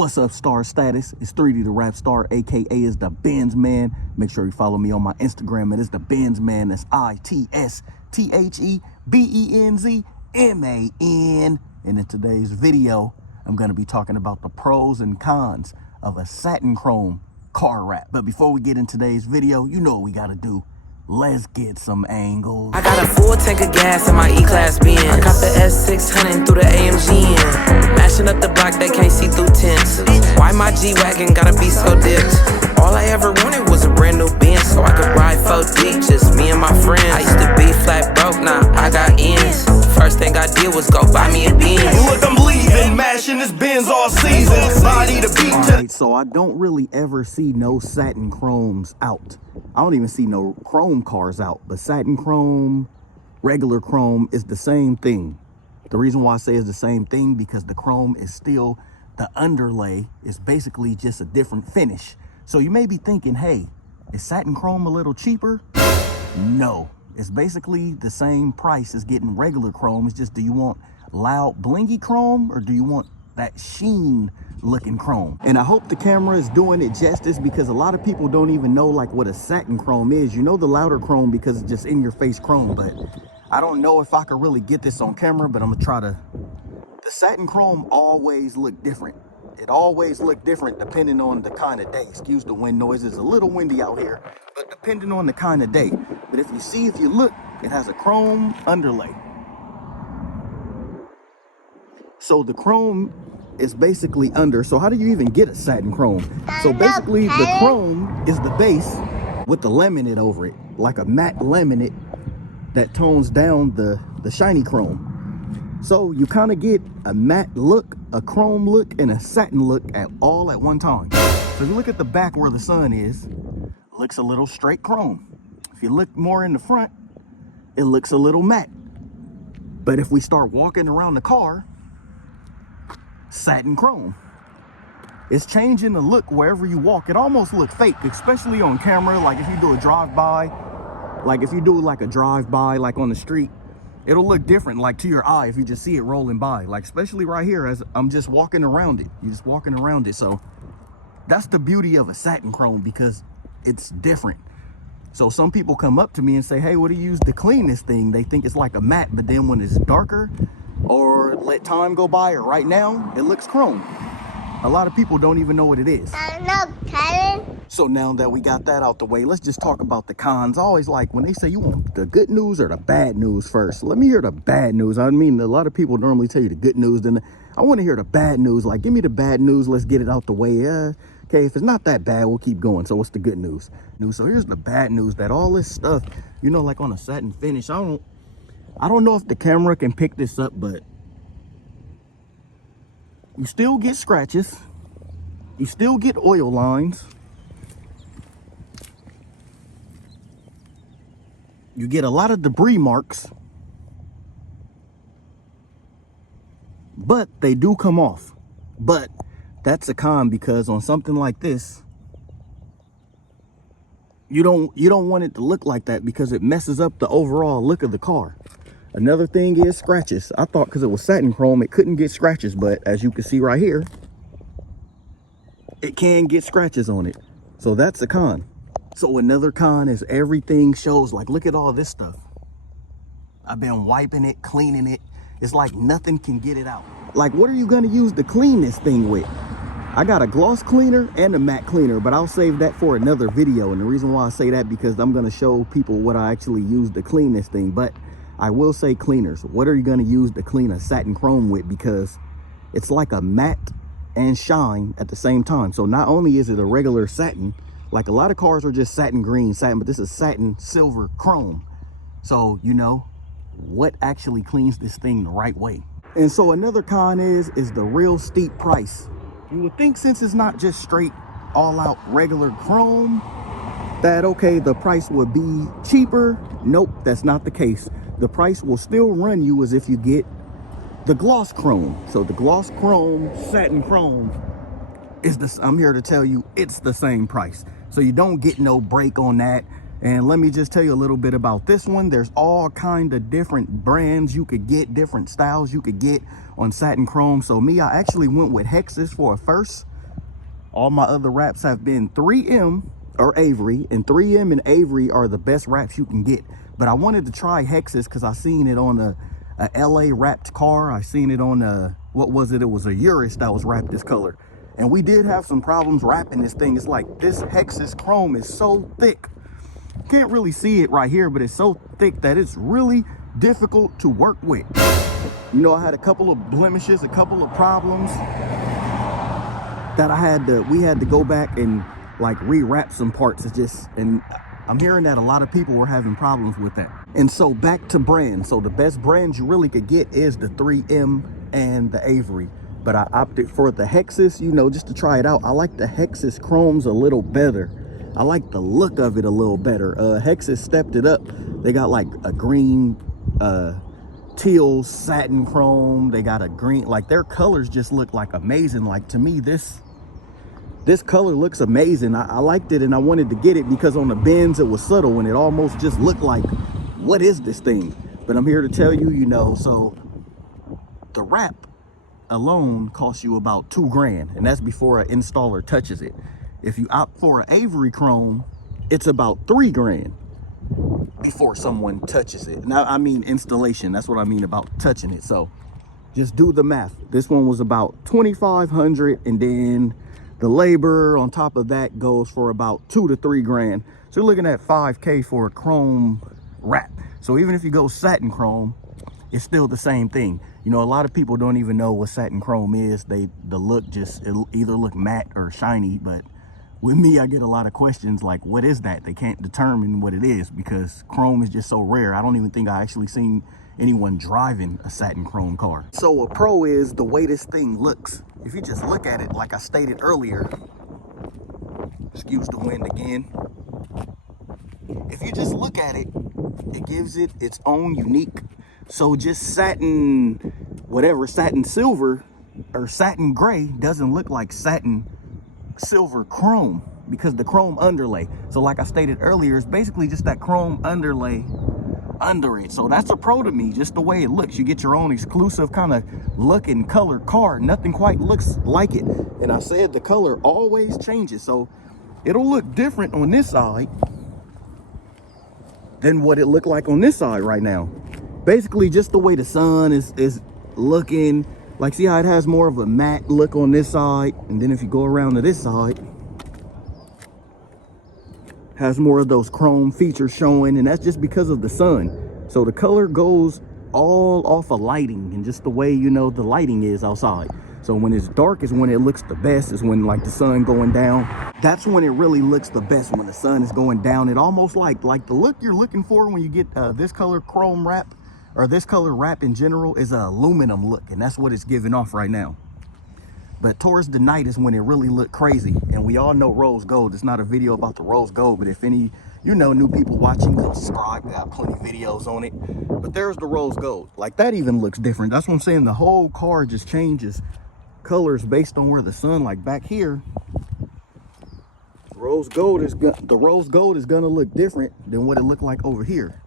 What's up, Star Status? It's 3D the Rap Star, aka is the Benz Man. Make sure you follow me on my Instagram. It is the Benz Man. That's ITSTHEBENZMAN. And in today's video, I'm going to be talking about the pros and cons of a satin chrome car wrap. But before we get in today's video, you know what we got to do. Let's get some angles. I got a full tank of gas in my E-Class Benz. I got the S600 through the AMG in. Mashing up the block, they can't see through tents. Why my G-Wagon gotta be so dipped? All I ever wanted was a brand new Benz, so I could ride 4 deep, just me and my friends. I used to be flat broke, now I got ends. First thing I did was go buy me a Benz. Look, I'm leaving, mashing this Benz all season. Body to beat. Alright, so I don't really ever see no satin chromes out. I don't even see no chrome cars out, but satin chrome, regular chrome is the same thing. The reason why I say it's the same thing, because the chrome is still, the underlay is basically just a different finish. So you may be thinking, hey, is satin chrome a little cheaper? No, it's basically the same price as getting regular chrome. It's just, do you want loud blingy chrome or do you want that sheen looking chrome? And I hope the camera is doing it justice, because a lot of people don't even know like what a satin chrome is. You know the louder chrome because it's just in your face chrome, but I don't know if I could really get this on camera, but I'm gonna try to. The satin chrome always look different. It always look different depending on the kind of day. Excuse the wind noise, it's a little windy out here, but depending on the kind of day. But if you look, it has a chrome underlay. So the chrome is basically under. So how do you even get a satin chrome? So basically the chrome is the base with the laminate over it, like a matte laminate that tones down the shiny chrome. So you kind of get a matte look, a chrome look, and a satin look all at one time. So if you look at the back where the sun is, it looks a little straight chrome. If you look more in the front, it looks a little matte. But if we start walking around the car, satin chrome. It's changing the look wherever you walk. It almost looks fake, especially on camera. Like if you do a drive-by, like on the street, it'll look different, like to your eye, if you just see it rolling by. Like especially right here, as I'm just walking around it. You're just walking around it. So that's the beauty of a satin chrome, because it's different. So some people come up to me and say, hey, what do you use to clean this thing? They think it's like a matte, but then when it's darker or let time go by, or right now, it looks chrome. A lot of people don't even know what it is. So now that we got that out the way, let's just talk about the cons. I always like when they say you want the good news or the bad news first. Let me hear the bad news. I mean, a lot of people normally tell you the good news, then I want to hear the bad news. Like, give me the bad news, let's get it out the way. Okay, if it's not that bad, we'll keep going. So what's the good news? So here's the bad news, that all this stuff, you know, like on a satin finish, I don't know if the camera can pick this up, but you still get scratches. You still get oil lines. You get a lot of debris marks. But they do come off. But that's a con, because on something like this, you don't want it to look like that, because it messes up the overall look of the car. Another thing is scratches. I thought because it was satin chrome, it couldn't get scratches, but as you can see right here, it can get scratches on it. So that's a con. So another con is everything shows. Like, look at all this stuff. I've been wiping it, cleaning it. It's like nothing can get it out. Like, what are you gonna use to clean this thing with? I got a gloss cleaner and a matte cleaner, but I'll save that for another video. And the reason why I say that, because I'm gonna show people what I actually use to clean this thing. But I will say cleaners. What are you going to use to clean a satin chrome with? Because it's like a matte and shine at the same time. So not only is it a regular satin, like a lot of cars are just satin green, satin, but this is satin silver chrome. So, you know, what actually cleans this thing the right way? And so another con is the real steep price. You would think, since it's not just straight all out regular chrome, that okay, the price would be cheaper. Nope, that's not the case. The price will still run you as if you get the gloss chrome. So the gloss chrome, satin chrome is I'm here to tell you, it's the same price. So you don't get no break on that. And let me just tell you a little bit about this one. There's all kind of different brands you could get, different styles you could get on satin chrome. So me, I actually went with Hexis for a first. All my other wraps have been 3M or Avery, and 3M and Avery are the best wraps you can get. But I wanted to try Hexis because I seen it on a LA wrapped car. I seen it on a, what was it? It was a Urus that was wrapped this color. And we did have some problems wrapping this thing. It's like this Hexis chrome is so thick. Can't really see it right here, but it's so thick that it's really difficult to work with. You know, I had a couple of blemishes, a couple of problems that we had to go back and like rewrap some parts. It's just, and I'm hearing that a lot of people were having problems with that. And so back to brands. So the best brands you really could get is the 3M and the Avery. But I opted for the Hexis, you know, just to try it out. I like the Hexis chromes a little better. I like the look of it a little better. Hexis stepped it up. They got like a green, teal satin chrome. They got a green, like their colors just look like amazing. Like to me, this color looks amazing. I liked it and I wanted to get it because on the Benz it was subtle and it almost just looked like, what is this thing? But I'm here to tell you, you know, so the wrap alone costs you about $2 grand, and that's before an installer touches it. If you opt for an Avery chrome, it's about $3 grand before someone touches it. Now, I mean installation, that's what I mean about touching it. So just do the math. This one was about $2,500, and then the labor on top of that goes for about $2 to $3 grand. So you're looking at $5K for a chrome wrap. So even if you go satin chrome, it's still the same thing. You know, a lot of people don't even know what satin chrome is. The look just, it'll either look matte or shiny. But with me, I get a lot of questions like, what is that? They can't determine what it is because chrome is just so rare. I don't even think I actually seen anyone driving a satin chrome car. So a pro is the way this thing looks. If you just look at it, like I stated earlier, excuse the wind again. If you just look at it, it gives it its own unique. So just satin, whatever, satin silver or satin gray doesn't look like satin silver chrome because the chrome underlay. So like I stated earlier, it's basically just that chrome underlay under it. So that's a pro to me, just the way it looks. You get your own exclusive kind of look and color car. Nothing quite looks like it. And I said the color always changes. So it'll look different on this side than what it looked like on this side right now. Basically just the way the sun is looking. Like, see how it has more of a matte look on this side, and then if you go around to this side, has more of those chrome features showing, and that's just because of the sun. So the color goes all off of lighting and just the way, you know, the lighting is outside. So when it's dark is when it looks the best, is when like the sun going down. That's when it really looks the best, when the sun is going down. It almost like the look you're looking for when you get this color chrome wrap, or this color wrap in general, is an aluminum look, and that's what it's giving off right now. But towards the night is when it really looked crazy. And we all know rose gold. It's not a video about the rose gold, but if any, you know, new people watching, go subscribe. I got plenty of videos on it. But there's the rose gold. Like, that even looks different. That's what I'm saying. The whole car just changes colors based on where the sun, like back here, the rose gold is gonna look different than what it looked like over here.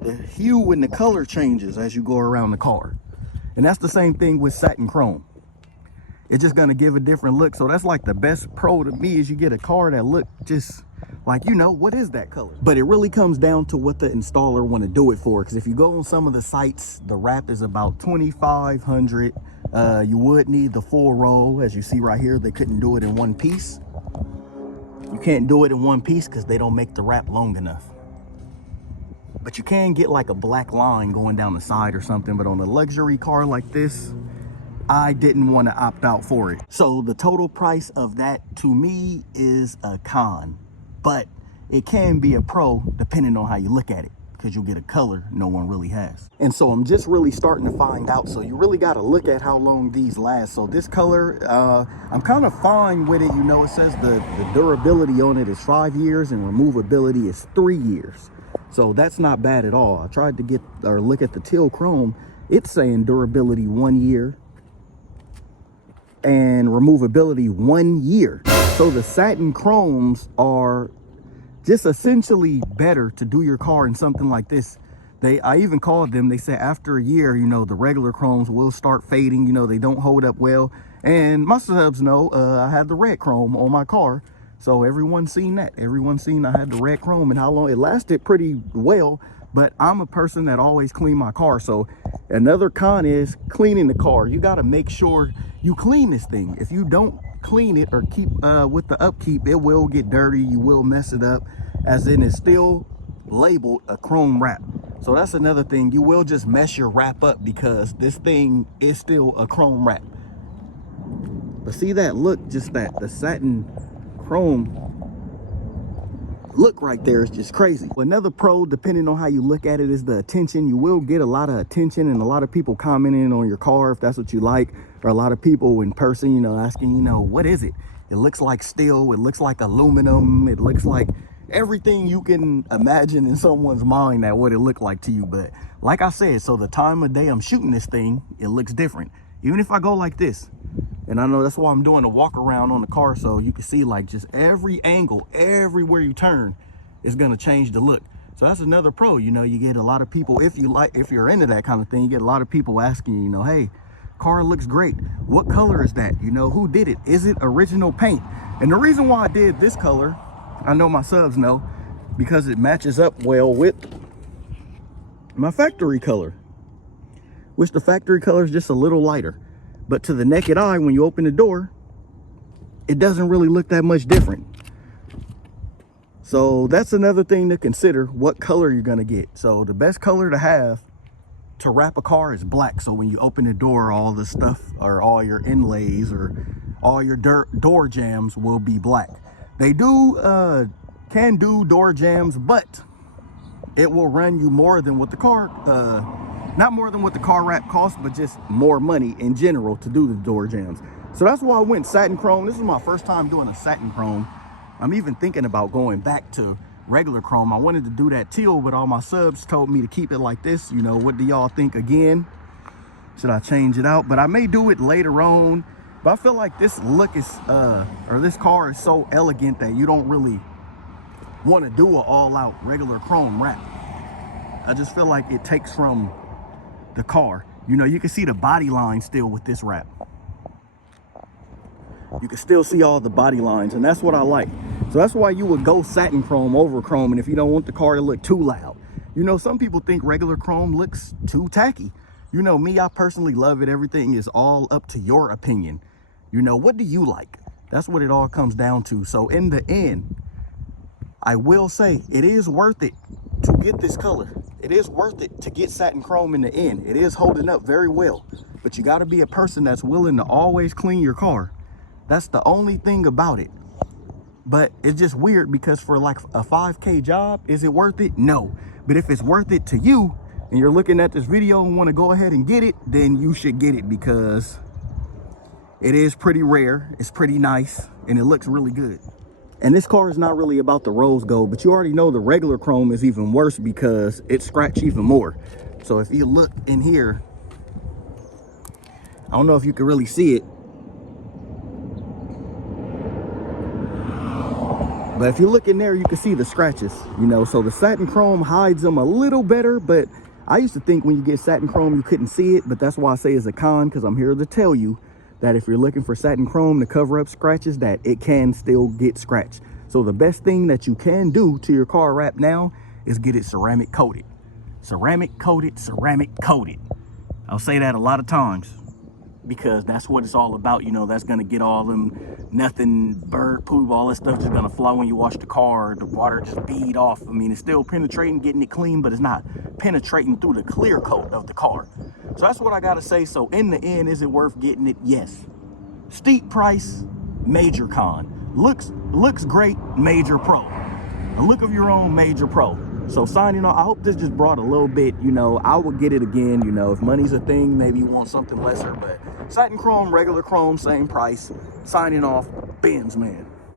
The hue and the color changes as you go around the car. And that's the same thing with satin chrome. It's just gonna give a different look. So that's like the best pro to me, is you get a car that look just like, you know, what is that color? But it really comes down to what the installer want to do it for. Because if you go on some of the sites, the wrap is about $2,500. You would need the full roll. As you see right here, they couldn't do it in one piece. You can't do it in one piece because they don't make the wrap long enough. But you can get like a black line going down the side or something. But on a luxury car like this, I didn't want to opt out for it. So the total price of that to me is a con, but it can be a pro depending on how you look at it, because you'll get a color no one really has. And so I'm just really starting to find out. So you really got to look at how long these last. So this color, I'm kind of fine with it. You know, it says the durability on it is 5 years and removability is 3 years. So that's not bad at all. I tried to get or look at the teal chrome. It's saying durability 1 year and removability 1 year. So the satin chromes are just essentially better to do your car in something like this. I even called them, they said after a year, you know, the regular chromes will start fading, you know, they don't hold up well. And my subs know I had the red chrome on my car. So everyone's seen that. Everyone's seen I had the red chrome and how long it lasted pretty well. But I'm a person that always clean my car. So another con is cleaning the car. You got to make sure you clean this thing. If you don't clean it or keep with the upkeep, it will get dirty. You will mess it up, as in it's still labeled a chrome wrap. So that's another thing. You will just mess your wrap up because this thing is still a chrome wrap. But see that look, just that, the satin chrome look right there is just crazy. Another pro, depending on how you look at it, is the attention. You will get a lot of attention and a lot of people commenting on your car if that's what you like, or a lot of people in person, you know, asking, you know, what is it? It looks like steel, it looks like aluminum, it looks like everything you can imagine in someone's mind that what it looked like to you. But like I said, so the time of day I'm shooting this thing, it looks different. Even if I go like this, and I know that's why I'm doing a walk around on the car, so you can see like just every angle, everywhere you turn is gonna change the look. So that's another pro. You know, you get a lot of people, if you're into that kind of thing, you get a lot of people asking, you know, hey, car looks great. What color is that? You know, who did it? Is it original paint? And the reason why I did this color, I know my subs know, because it matches up well with my factory color, which the factory color is just a little lighter. But to the naked eye, when you open the door, it doesn't really look that much different. So that's another thing to consider, what color you're gonna get. So the best color to have to wrap a car is black. So when you open the door, all the stuff or all your inlays or all your door jambs will be black. They can do door jambs, but it will run you more than what the car, not more than what the car wrap costs, but just more money in general to do the door jambs. So that's why I went satin chrome. This is my first time doing a satin chrome. I'm even thinking about going back to regular chrome. I wanted to do that teal, but all my subs told me to keep it like this. You know, what do y'all think again? Should I change it out? But I may do it later on. But I feel like this look is, or this car is so elegant that you don't really want to do an all-out regular chrome wrap. I just feel like it takes from the car. You know, you can see the body line still with this wrap. You can still see all the body lines, and that's what I like. So that's why you would go satin chrome over chrome, and if you don't want the car to look too loud. You know, some people think regular chrome looks too tacky. You know, me, I personally love it. Everything is all up to your opinion. You know, what do you like? That's what it all comes down to. So in the end, I will say it is worth it to get this color. It is worth it to get satin chrome in the end. It is holding up very well, but you got to be a person that's willing to always clean your car. That's the only thing about it. But it's just weird because for like a 5K job, is it worth it? No. But if it's worth it to you and you're looking at this video and want to go ahead and get it, then you should get it because it is pretty rare. It's pretty nice and it looks really good. And this car is not really about the rose gold, but you already know the regular chrome is even worse because it scratched even more. So if you look in here, I don't know if you can really see it, but if you look in there, you can see the scratches, you know. So the satin chrome hides them a little better, but I used to think when you get satin chrome, you couldn't see it, but that's why I say it's a con, because I'm here to tell you that if you're looking for satin chrome to cover up scratches, that it can still get scratched. So the best thing that you can do to your car wrap now is get it ceramic coated. Ceramic coated, ceramic coated. I'll say that a lot of times because that's what it's all about. You know, that's gonna get all them nothing, bird poop, all that stuff just gonna fly when you wash the car. The water just bead off. I mean, it's still penetrating, getting it clean, but it's not penetrating through the clear coat of the car. So that's what I gotta say. So in the end, is it worth getting it? Yes. Steep price, major con. Looks great, major pro. The look of your own, major pro. So signing off, I hope this just brought a little bit, you know, I would get it again, you know, if money's a thing, maybe you want something lesser, but satin chrome, regular chrome, same price. Signing off, Benz man.